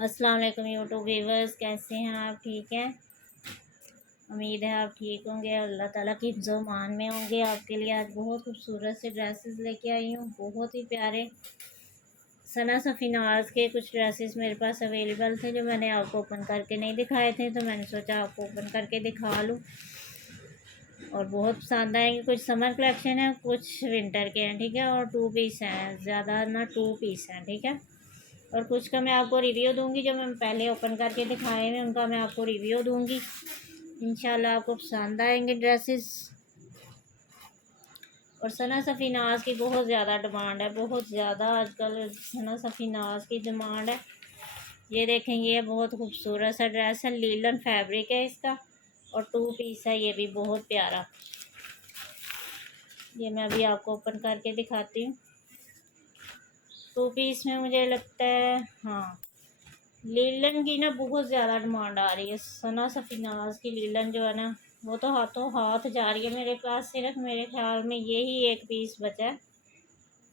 अस्सलाम वालेकुम YouTube viewers, कैसे हैं आप? ठीक हैं, उम्मीद है आप ठीक होंगे और अल्लाह ताला की मान में होंगे। आपके लिए आज बहुत खूबसूरत से ड्रेसेस लेके आई हूँ। बहुत ही प्यारे सना सफ़ीनाज के कुछ ड्रेसेस मेरे पास अवेलेबल थे जो मैंने आपको ओपन करके नहीं दिखाए थे, तो मैंने सोचा आपको ओपन करके दिखा लूँ और बहुत पसंद आएंगे। कुछ समर कलेक्शन है, कुछ विंटर के हैं, ठीक है, और 2 पीस हैं, ज़्यादा ना 2 पीस हैं, ठीक है। और कुछ का मैं आपको रिव्यू दूंगी, जो मैं पहले ओपन करके दिखाए हैं उनका मैं आपको रिव्यू दूंगी। इंशाल्लाह आपको पसंद आएंगे ड्रेसेस। और सना सफ़ीनाज की बहुत ज़्यादा डिमांड है, बहुत ज़्यादा आजकल सना सफ़ीनाज की डिमांड है। ये देखें, ये बहुत खूबसूरत सा ड्रेस है, लीलन फैब्रिक है इसका और 2 पीस है। ये भी बहुत प्यारा, ये मैं अभी आपको ओपन करके दिखाती हूँ। 2 पीस में मुझे लगता है, हाँ, लीलन की ना बहुत ज़्यादा डिमांड आ रही है। सना सफ़ीनाज की लीलन जो है ना, वो तो हाथों हाथ जा रही है। मेरे पास सिर्फ मेरे ख्याल में यही एक पीस बचा है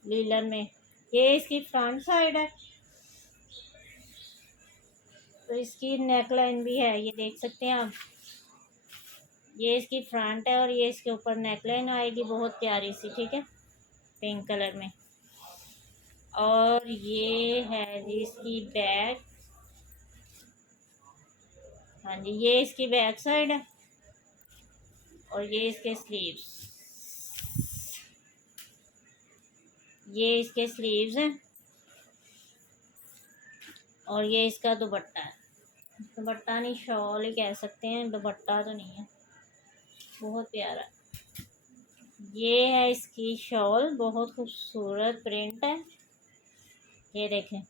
लीलन में। ये इसकी फ्रंट साइड है, तो इसकी नेक लाइन भी है, ये देख सकते हैं आप। ये इसकी फ्रंट है और ये इसके ऊपर नेक लाइन आएगी बहुत प्यारी सी, ठीक है, पिंक कलर में। और ये है जी इसकी बैक, हाँ जी, ये इसकी बैक साइड है और ये इसके स्लीव्स, ये इसके स्लीव्स हैं और ये इसका दुपट्टा है। दुपट्टा नहीं, शॉल ही कह सकते हैं, दुपट्टा तो नहीं है। बहुत प्यारा, ये है इसकी शॉल, बहुत खूबसूरत प्रिंट है, ये देखें,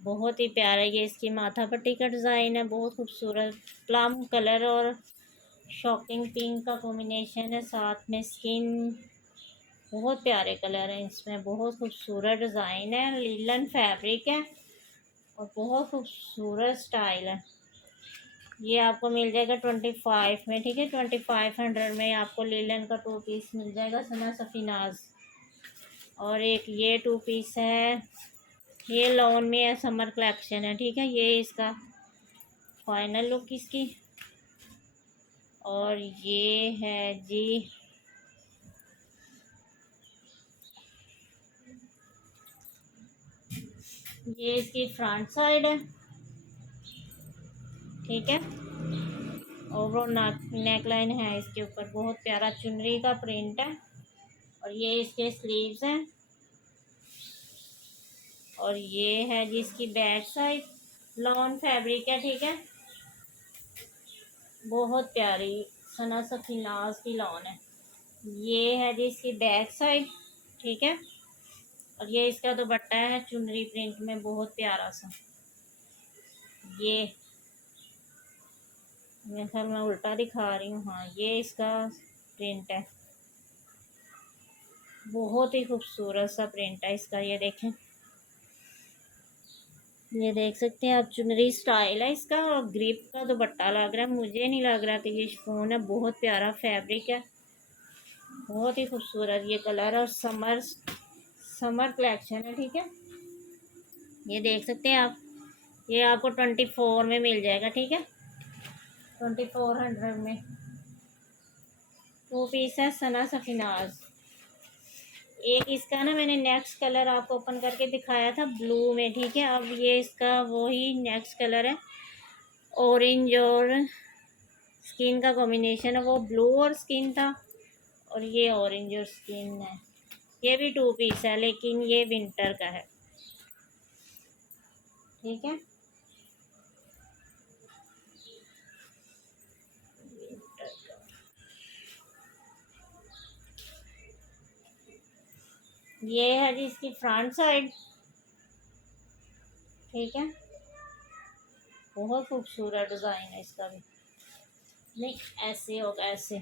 बहुत ही प्यारा। ये इसकी माथा पट्टी का डिज़ाइन है, बहुत खूबसूरत प्लम कलर और शॉकिंग पिंक का कॉम्बिनेशन है, साथ में स्किन, बहुत प्यारे कलर हैं इसमें, बहुत खूबसूरत डिज़ाइन है, लीलन फैब्रिक है और बहुत खूबसूरत स्टाइल है। ये आपको मिल जाएगा 25 में, ठीक है, 2500 में आपको लीलन का 2 पीस मिल जाएगा सना सफ़ीनाज। और एक ये 2 पीस है, ये लॉन में है, समर कलेक्शन है, ठीक है। ये इसका फाइनल लुक इसकी। और ये है जी, ये इसकी फ्रंट साइड है, ठीक है। ओवरऑल नेक लाइन है इसके ऊपर, बहुत प्यारा चुनरी का प्रिंट है और ये इसके स्लीव्स हैं। और ये है जी इसकी बैक साइड, लॉन फैब्रिक है, ठीक है, बहुत प्यारी सना सफ़ीनाज की लॉन है। ये है जी इसकी बैक साइड, ठीक है। और ये इसका दुपट्टा है चुनरी प्रिंट में, बहुत प्यारा सा। ये मेरे ख्याल मैं उल्टा दिखा रही हूँ, हाँ, ये इसका प्रिंट है, बहुत ही खूबसूरत सा प्रिंट है इसका। ये देखें, ये देख सकते हैं आप, चुनरी स्टाइल है इसका और ग्रिप का दुपट्टा लग रहा है। मुझे नहीं लग रहा कि ये शिफॉन है, बहुत प्यारा फैब्रिक है, बहुत ही खूबसूरत ये कलर और समर कलेक्शन है, ठीक है। ये देख सकते हैं आप, ये आपको 24 में मिल जाएगा, ठीक है, 2400 में 2 पीस है सना सफ़ीनाज। एक इसका ना मैंने नेक्स्ट कलर आपको ओपन करके दिखाया था ब्लू में, ठीक है। अब ये इसका वही नेक्स्ट कलर है, ऑरेंज और स्किन का कॉम्बिनेशन है, वो ब्लू और स्किन था और ये ऑरेंज और स्किन है। ये भी 2 पीस है लेकिन ये विंटर का है, ठीक है। ये है जी इसकी फ्रंट साइड, ठीक है, बहुत खूबसूरत डिज़ाइन है इसका भी। नहीं, ऐसे होगा, ऐसे,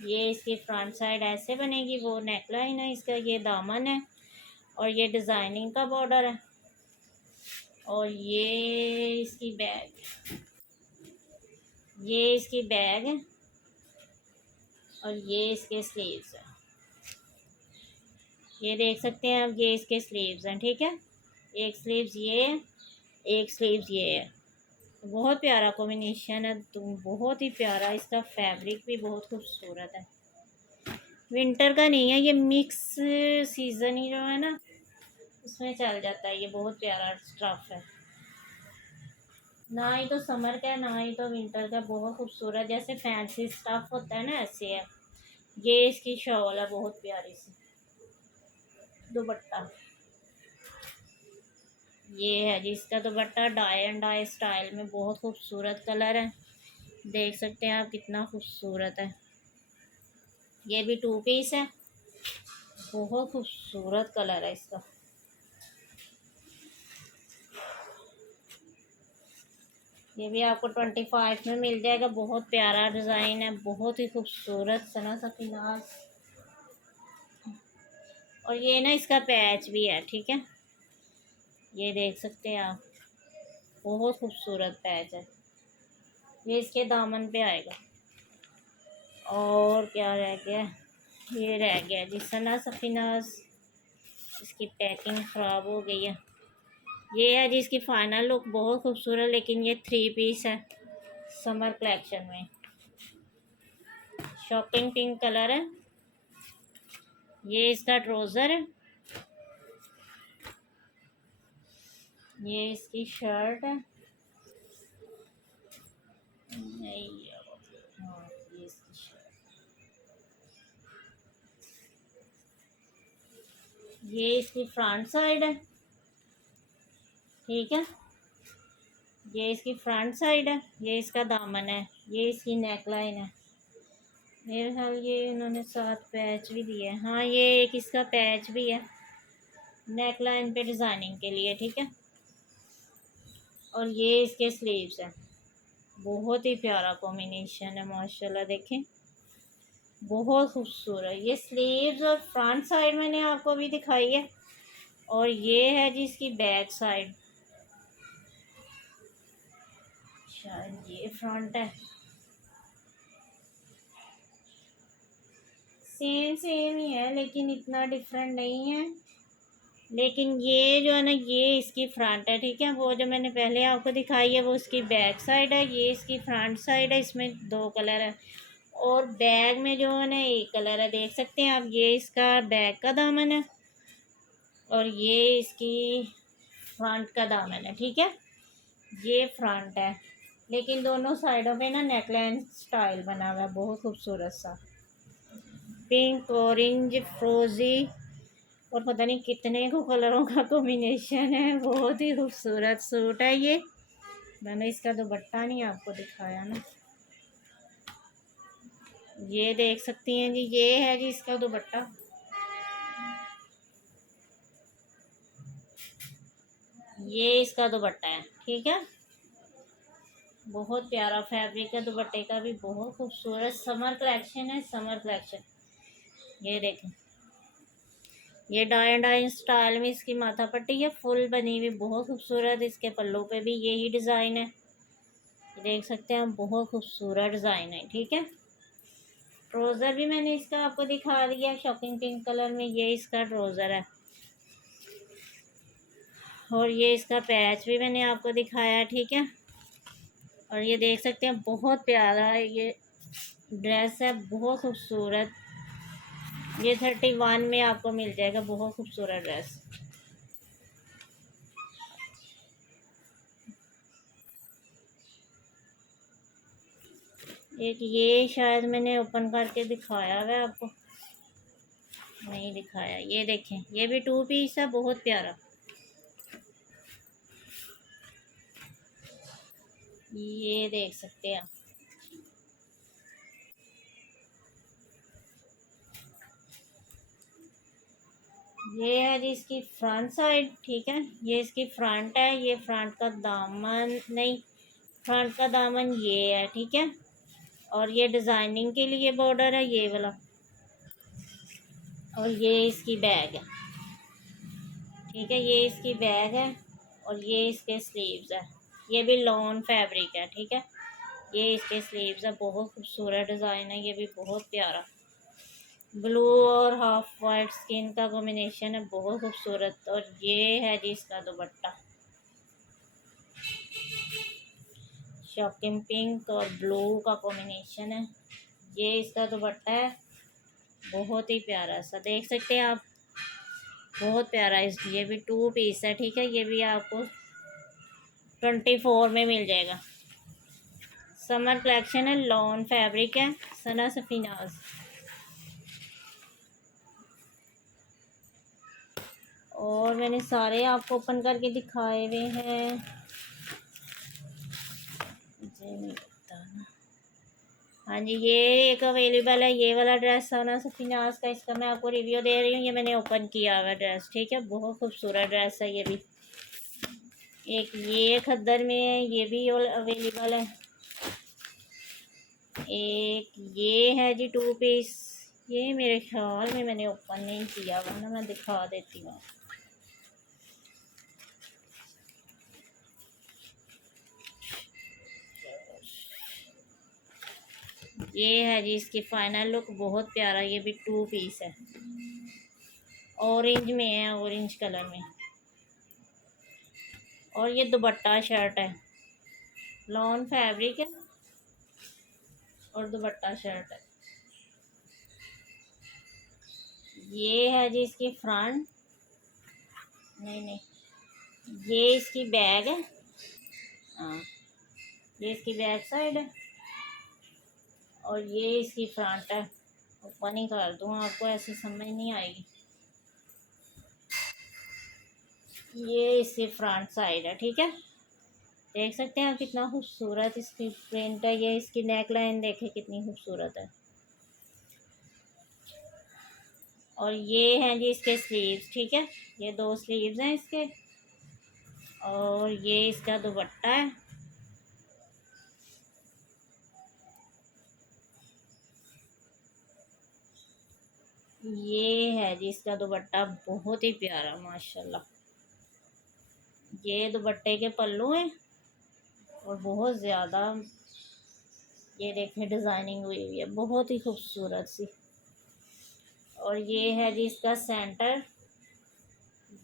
ये इसकी फ्रंट साइड ऐसे बनेगी, वो नेकलाइन है इसका, ये दामन है और ये डिज़ाइनिंग का बॉर्डर है। और ये इसकी बैग, ये इसकी बैग है और ये इसके स्लीव्स है, ये देख सकते हैं आप, ये इसके स्लीव्स हैं, ठीक है। एक स्लीव्स ये है एक स्लीव्स ये है। बहुत प्यारा कॉम्बिनेशन है, तो बहुत ही प्यारा। इसका फैब्रिक भी बहुत खूबसूरत है। विंटर का नहीं है ये, मिक्स सीज़न ही जो है ना उसमें चल जाता है। ये बहुत प्यारा स्टफ है, ना ही तो समर का है ना ही तो विंटर का। बहुत खूबसूरत, जैसे फैंसी स्टफ होता है ना ऐसे है। ये इसकी शॉल है बहुत प्यारी सी। दुपट्टा ये है जिसका दुपट्टा डाई एंड डाई स्टाइल में, बहुत खूबसूरत कलर है। देख सकते हैं आप कितना खूबसूरत है। ये भी 2 पीस है, बहुत खूबसूरत कलर है इसका। ये भी आपको 25 में मिल जाएगा। बहुत प्यारा डिज़ाइन है, बहुत ही खूबसूरत सना सफीनाज। और ये ना इसका पैच भी है, ठीक है। ये देख सकते हैं आप, बहुत खूबसूरत पैच है। ये इसके दामन पे आएगा। और क्या रह गया, ये रह गया जी सना सफीनाज। इसकी पैकिंग ख़राब हो गई है। ये है जी इसकी फाइनल लुक, बहुत खूबसूरत। लेकिन ये 3 पीस है समर कलेक्शन में। शॉकिंग पिंक कलर है। ये इसका ट्राउज़र है। ये इसकी शर्ट है। नहीं, हाँ ये इसकी शर्ट। ये इसकी फ्रंट साइड है, ठीक है। ये इसकी फ्रंट साइड है। ये इसका दामन है। ये इसकी नेक लाइन है। मेरे ख्याल ये इन्होंने साथ पैच भी दिए हैं। हाँ ये एक इसका पैच भी है नेक लाइन पे डिज़ाइनिंग के लिए, ठीक है। और ये इसके स्लीव्स हैं। बहुत ही प्यारा कॉम्बिनेशन है माशाल्लाह, देखें बहुत खूबसूरत। ये स्लीव्स और फ्रंट साइड मैंने आपको अभी दिखाई है। और ये है जी इसकी बैक साइड, शायद ये फ्रंट है। सेम सेम ही है लेकिन इतना डिफरेंट नहीं है। लेकिन ये जो है ना ये इसकी फ्रंट है, ठीक है। वो जो मैंने पहले आपको दिखाई है वो इसकी बैक साइड है। ये इसकी फ्रंट साइड है। इसमें 2 कलर है और बैग में जो है ना एक कलर है, देख सकते हैं आप। ये इसका बैग का दामन है और ये इसकी फ्रंट का दामन है, ठीक है। ये फ्रंट है लेकिन दोनों साइडों पे ना नेकलाइन स्टाइल बना हुआ है, बहुत खूबसूरत सा। पिंक, ऑरेंज, फ्रोजी और पता नहीं कितने को कलरों का कॉम्बिनेशन है। बहुत ही खूबसूरत सूट है ये। मैंने इसका दुपट्टा नहीं आपको दिखाया ना, ये देख सकती हैं जी। ये है जी इसका दुपट्टा। ये इसका दुपट्टा है, ठीक है। बहुत प्यारा फैब्रिक है दुपट्टे का भी, बहुत खूबसूरत। समर कलेक्शन है, समर कलेक्शन। ये देखें, ये डाई स्टाइल में इसकी माथा पट्टी है, फुल बनी हुई, बहुत खूबसूरत। इसके पल्लों पे भी यही डिज़ाइन है, देख सकते हैं। बहुत खूबसूरत डिज़ाइन है, ठीक है। ट्राउज़र भी मैंने इसका आपको दिखा दिया शॉकिंग पिंक कलर में। ये इसका ट्राउज़र है और ये इसका पैच भी मैंने आपको दिखाया, ठीक है। और ये देख सकते हैं बहुत प्यारा है ये ड्रेस है, बहुत खूबसूरत। ये 31 में आपको मिल जाएगा, बहुत खूबसूरत ड्रेस। एक ये शायद मैंने ओपन करके दिखाया है आपको, नहीं दिखाया। ये देखें, ये भी 2 पीस है, बहुत प्यारा। ये देख सकते हैं आप। ये है जी इसकी फ्रंट साइड, ठीक है। ये इसकी फ्रंट है। ये फ्रंट का दामन नहीं, फ्रंट का दामन ये है, ठीक है। और ये डिज़ाइनिंग के लिए बॉर्डर है ये वाला। और ये इसकी बैग है, ठीक है। ये इसकी बैग है और ये इसके स्लीव्स है। ये भी लॉन फैब्रिक है, ठीक है। ये इसके स्लीव्स है, बहुत खूबसूरत डिज़ाइन है। ये भी बहुत प्यारा ब्लू और हाफ वाइट स्किन का कॉम्बिनेशन है, बहुत खूबसूरत। और ये है जी इसका दुपट्टा। शॉकिंग पिंक और ब्लू का कॉम्बिनेशन है। ये इसका दुपट्टा है, बहुत ही प्यारा सा, देख सकते हैं आप, बहुत प्यारा है। ये भी 2 पीस है, ठीक है। ये भी आपको 24 में मिल जाएगा। समर कलेक्शन है, लॉन फैब्रिक है, सना सफीनाज। और मैंने सारे आपको ओपन करके दिखाए हुए हैं, मुझे नहीं पता ना। हाँ जी, ये एक अवेलेबल है, ये वाला ड्रेस सना सफीनाज का, इसका मैं आपको रिव्यू दे रही हूँ। ये मैंने ओपन किया हुआ ड्रेस, ठीक है। बहुत खूबसूरत ड्रेस है ये भी। एक ये खद्दर में है, ये भी अवेलेबल है। एक ये है जी 2 पीस, ये मेरे ख्याल में मैंने ओपन नहीं किया, वरना मैं दिखा देती हूँ। ये है जी इसकी फाइनल लुक, बहुत प्यारा। ये भी 2 पीस है, ऑरेंज में है, ऑरेंज कलर में। और ये दुपट्टा शर्ट है, लॉन फैब्रिक है और दुपट्टा शर्ट है। ये है जी इसकी फ्रंट, नहीं नहीं, ये इसकी बैग है। हाँ, ये इसकी बैक साइड है और ये इसकी फ्रंट है। ओपन ही कर दूँ आपको, ऐसे समझ नहीं आएगी। ये इसकी फ्रंट साइड है, ठीक है। देख सकते हैं आप कितना खूबसूरत इसकी प्रिंट है। ये इसकी नेक लाइन देखे कितनी खूबसूरत है। और ये हैं जी इसके स्लीव्स, ठीक है। ये 2 स्लीव्स हैं इसके। और ये इसका दुपट्टा है। ये है जी इसका दुपट्टा, बहुत ही प्यारा माशाल्लाह। ये दुपट्टे के पल्लू हैं और बहुत ज़्यादा, ये देखें डिज़ाइनिंग हुई हुई है, बहुत ही खूबसूरत सी। और ये है जी इसका सेंटर,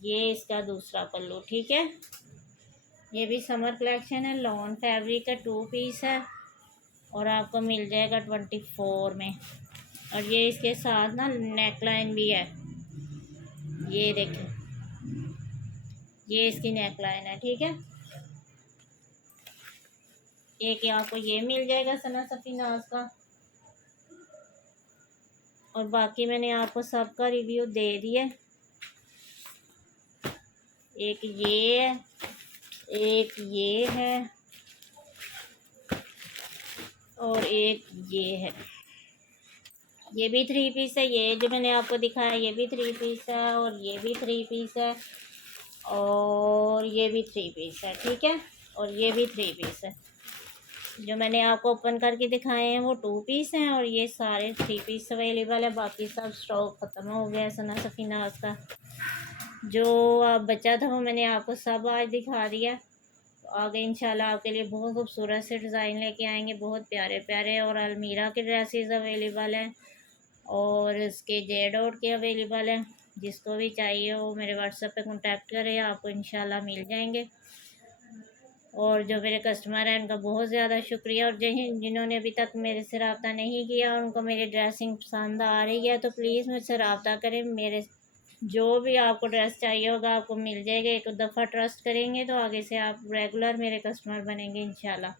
ये इसका दूसरा पल्लू, ठीक है। ये भी समर कलेक्शन है, लॉन फैब्रिक का 2 पीस है और आपको मिल जाएगा 24 में। और ये इसके साथ ना नेक लाइन भी है, ये देखें, ये इसकी नेक लाइन है, ठीक है। एक आपको ये मिल जाएगा सना सफीनाज का। और बाकी मैंने आपको सबका रिव्यू दे दिया। एक ये है, एक ये है और एक ये है। ये भी 3 पीस है, ये जो मैंने आपको दिखाया ये भी 3 पीस है और ये भी 3 पीस है और ये भी 3 पीस है, ठीक है। और ये भी 3 पीस है। जो मैंने आपको ओपन करके दिखाए हैं वो 2 पीस हैं और ये सारे 3 पीस अवेलेबल है। बाकी सब स्टॉक ख़त्म हो गया है सना सफीनाज का। जो आप बचा था वो मैंने आपको सब आज दिखा दिया। आगे इंशाल्लाह आपके लिए बहुत खूबसूरत से डिज़ाइन लेके आएंगे, बहुत प्यारे प्यारे। और अलमीरा के ड्रेसेस अवेलेबल हैं और इसके जेडोट के अवेलेबल हैं। जिसको भी चाहिए वो मेरे व्हाट्सएप पे कांटेक्ट करें, आपको इंशाल्लाह मिल जाएंगे। और जो मेरे कस्टमर हैं उनका बहुत ज़्यादा शुक्रिया। और जिन्होंने अभी तक मेरे से रब्ता नहीं किया और उनको मेरी ड्रेसिंग पसंद आ रही है तो प्लीज़ मुझसे रब्ता करें। मेरे जो भी आपको ड्रेस चाहिए होगा आपको मिल जाएगा। एक दफ़ा ट्रस्ट करेंगे तो आगे से आप रेगुलर मेरे कस्टमर बनेंगे इंशाल्लाह।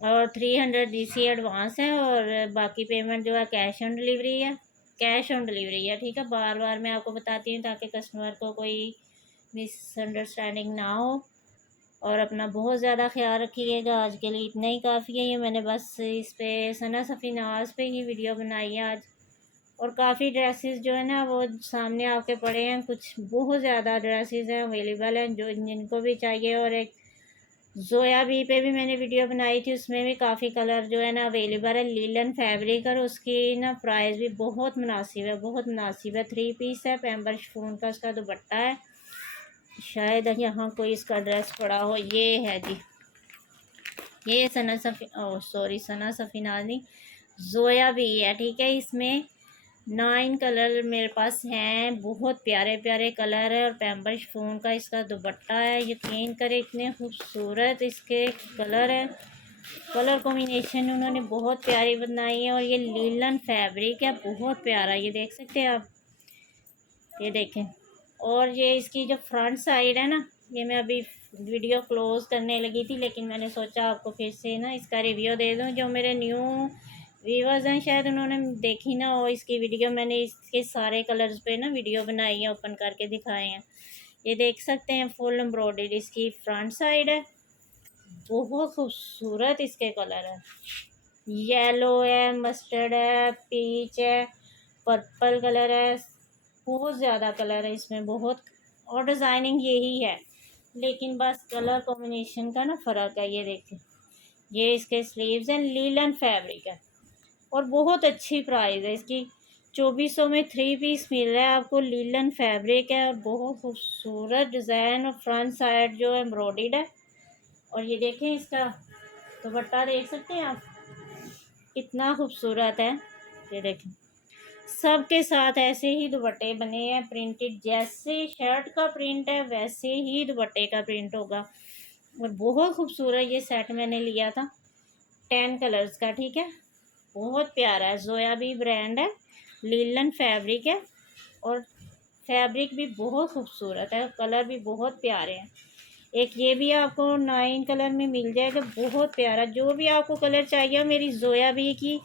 और 300 DC एडवांस है और बाकी पेमेंट जो है कैश ऑन डिलीवरी है, कैश ऑन डिलीवरी है, ठीक है। बार बार मैं आपको बताती हूँ ताकि कस्टमर को कोई मिसअंडरस्टैंडिंग ना हो। और अपना बहुत ज़्यादा ख्याल रखिएगा। आज के लिए इतना ही काफ़ी है। ये मैंने बस इस पे सना सफीनाज पे ही वीडियो बनाई है आज। और काफ़ी ड्रेसेस जो है ना वो सामने आपके पड़े हैं, कुछ बहुत ज़्यादा ड्रेसेस हैं अवेलेबल हैं जो जिनको भी चाहिए। और एक जोया बी पे भी मैंने वीडियो बनाई थी, उसमें भी काफ़ी कलर जो है ना अवेलेबल है। लीलन फैब्रिक और उसकी ना प्राइस भी बहुत मुनासिब है, बहुत मुनासिब है। 3 पीस है, पैम्पर शिफॉन का उसका दुपट्टा है। शायद यहाँ कोई इसका ड्रेस पड़ा हो, ये है जी, ये सना सफी, ओह सॉरी, सना सफीनाज नहीं, जोया भी है, ठीक है। इसमें 9 कलर मेरे पास हैं, बहुत प्यारे प्यारे कलर है। और पैम्पर शिफॉन का इसका दुपट्टा है, यकीन करें इतने खूबसूरत इसके कलर है। कलर कॉम्बिनेशन उन्होंने बहुत प्यारी बनाई है। और ये लीलन फैब्रिक है, बहुत प्यारा, ये देख सकते हैं आप, ये देखें। और ये इसकी जो फ्रंट साइड है ना, ये मैं अभी वीडियो क्लोज करने लगी थी, लेकिन मैंने सोचा आपको फिर से ना इसका रिव्यू दे दूं। जो मेरे न्यू व्यूवर्स हैं शायद उन्होंने देखी ना हो इसकी वीडियो, मैंने इसके सारे कलर्स पे ना वीडियो बनाई है, ओपन करके दिखाए हैं। ये देख सकते हैं फुल एम्ब्रॉयडरी इसकी फ्रंट साइड है, बहुत खूबसूरत इसके कलर है। येलो है, मस्टर्ड है, पीच है, पर्पल कलर है, बहुत ज़्यादा कलर है इसमें, बहुत। और डिज़ाइनिंग यही है, लेकिन बस कलर कॉम्बिनेशन का ना फ़र्क है। ये देखिए, ये इसके स्लीव्स हैं, लीलन फैब्रिक है। और बहुत अच्छी प्राइस है इसकी, 2400 में 3 पीस मिल रहा है आपको। लीलन फैब्रिक है और बहुत खूबसूरत डिज़ाइन, और फ्रंट साइड जो एम्ब्रॉयडर्ड है। और ये देखें इसका दुपट्टा, देख सकते हैं आप कितना खूबसूरत है। ये देखें, सबके साथ ऐसे ही दुपट्टे बने हैं प्रिंटेड, जैसे शर्ट का प्रिंट है वैसे ही दुपट्टे का प्रिंट होगा। और बहुत खूबसूरत ये सेट मैंने लिया था 10 कलर्स का, ठीक है। बहुत प्यारा है, जोया भी ब्रांड है, लीलन फैब्रिक है। और फैब्रिक भी बहुत खूबसूरत है, कलर भी बहुत प्यारे हैं। एक ये भी आपको 9 कलर में मिल जाएगा, बहुत प्यारा। जो भी आपको कलर चाहिए, मेरी जोया भी की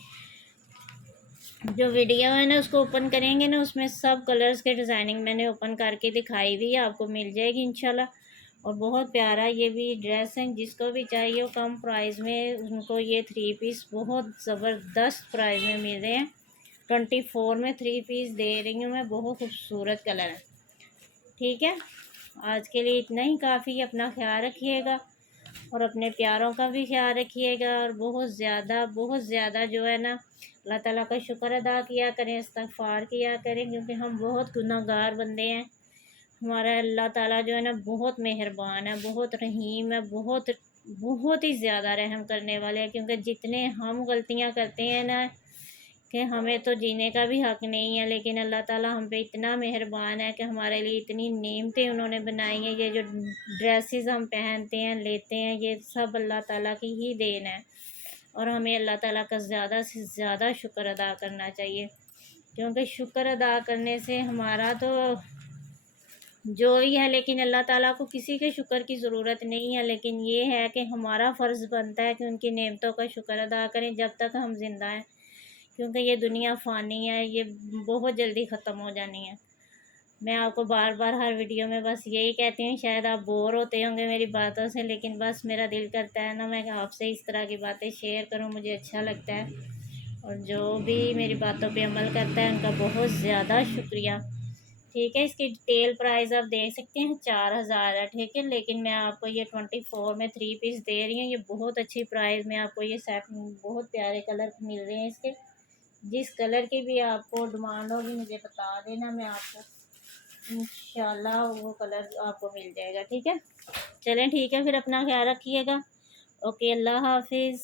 जो वीडियो है ना उसको ओपन करेंगे ना, उसमें सब कलर्स के डिज़ाइनिंग मैंने ओपन करके दिखाई हुई है, आपको मिल जाएगी इंशाल्लाह। और बहुत प्यारा ये भी ड्रेस है, जिसको भी चाहिए वो कम प्राइस में उनको ये 3 पीस बहुत ज़बरदस्त प्राइस में मिल रहे हैं। 24 में 3 पीस दे रही हूँ मैं, बहुत खूबसूरत कलर है, ठीक है। आज के लिए इतना ही काफ़ी, अपना ख्याल रखिएगा और अपने प्यारों का भी ख्याल रखिएगा। और बहुत ज़्यादा जो है ना, अल्लाह ताला का शुक्र अदा किया करें, इस्तग़फ़ार किया करें, क्योंकि हम बहुत गुनहगार बंदे हैं। हमारा अल्लाह ताला जो है ना बहुत मेहरबान है, बहुत रहीम है, बहुत बहुत ही ज़्यादा रहम करने वाले हैं। क्योंकि जितने हम गलतियाँ करते हैं ना, कि हमें तो जीने का भी हक़ नहीं है, लेकिन अल्लाह ताला हम पे इतना मेहरबान है कि हमारे लिए इतनी नेमतें उन्होंने बनाई हैं। ये जो ड्रेसेस हम पहनते हैं, लेते हैं, ये सब अल्लाह ताला की ही देन है। और हमें अल्लाह ताला का ज़्यादा से ज़्यादा शुक्र अदा करना चाहिए, क्योंकि शुक्र अदा करने से हमारा तो जो भी है, लेकिन अल्लाह ताला को किसी के शुक्र की ज़रूरत नहीं है। लेकिन ये है कि हमारा फ़र्ज़ बनता है कि उनकी नेमतों का शुक्र अदा करें जब तक हम ज़िंदा हैं, क्योंकि ये दुनिया फ़ानी है, ये बहुत जल्दी ख़त्म हो जानी है। मैं आपको बार बार हर वीडियो में बस यही कहती हूँ, शायद आप बोर होते होंगे मेरी बातों से, लेकिन बस मेरा दिल करता है ना मैं आपसे इस तरह की बातें शेयर करूँ, मुझे अच्छा लगता है। और जो भी मेरी बातों पे अमल करता है उनका बहुत ज़्यादा शुक्रिया, ठीक है। इसकी डिटेल प्राइस आप देख सकते हैं, 4000 है, ठीक है। लेकिन मैं आपको ये 24 में 3 पीस दे रही हूँ, ये बहुत अच्छी प्राइस में आपको ये सेट, बहुत प्यारे कलर मिल रहे हैं इसके। जिस कलर की भी आपको डिमांड होगी मुझे बता देना, मैं आपको इंशाल्लाह वो कलर आपको मिल जाएगा, ठीक है। चलें ठीक है, फिर अपना ख्याल रखिएगा। ओके, अल्लाह हाफिज़।